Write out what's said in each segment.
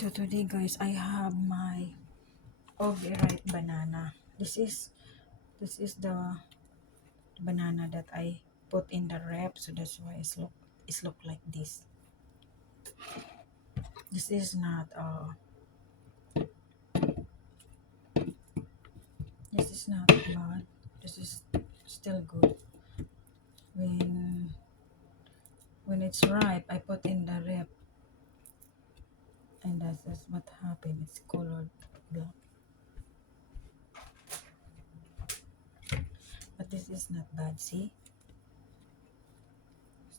So today guys, I have my overripe banana. This is the banana that I put in the wrap, so that's why it's look like this. This is not bad. This is still good. When it's ripe, I put in the wrap, and that's what happened. It's colored black. But this is not bad, see?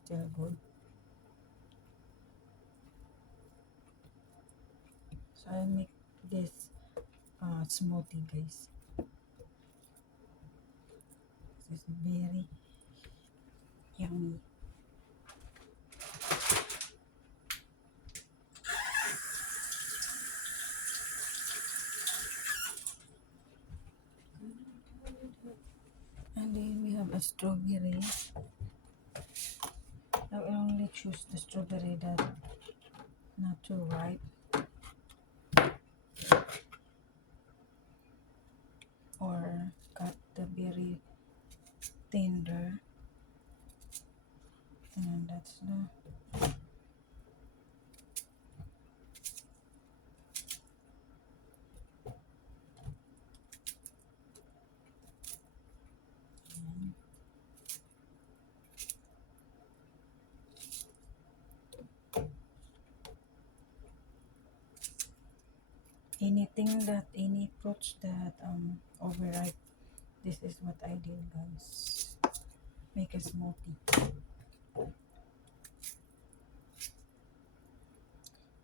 Still good. So I'll make this smoothie, guys. This is very yummy. And then we have a strawberry. I will only choose the strawberry that not too ripe, or cut the very tender, and that's the any fruits that overripe. This is what I did, guys. Make a smoothie.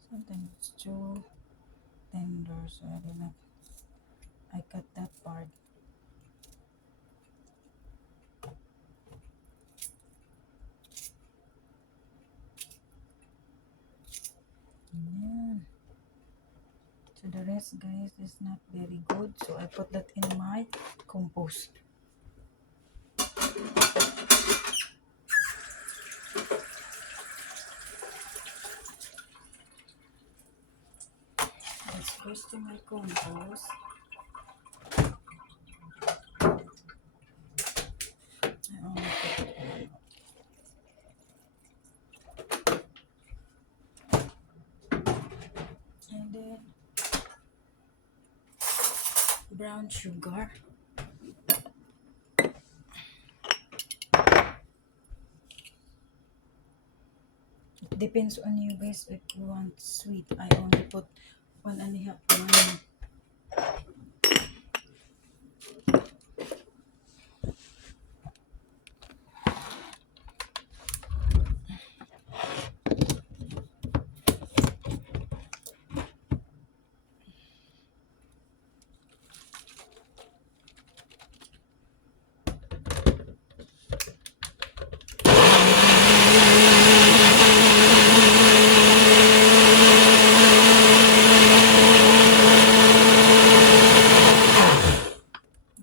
Sometimes it's too tender, so I cut that part. Yeah. So the rest, guys, is not very good, so I put that in my compost. This goes to my compost. I only put one. And then brown sugar. It depends on you guys if you want sweet. I only put 1.5.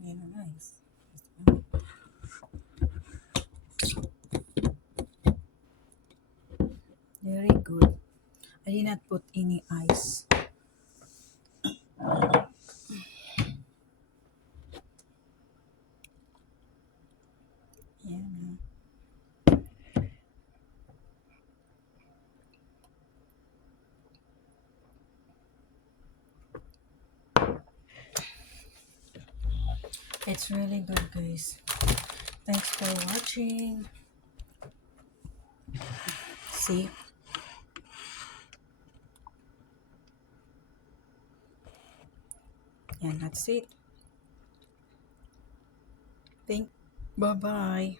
Yeah, nice. Very good. I did not put any ice. Yeah. It's really good, guys. Thanks for watching. See? And that's it. Bye-bye.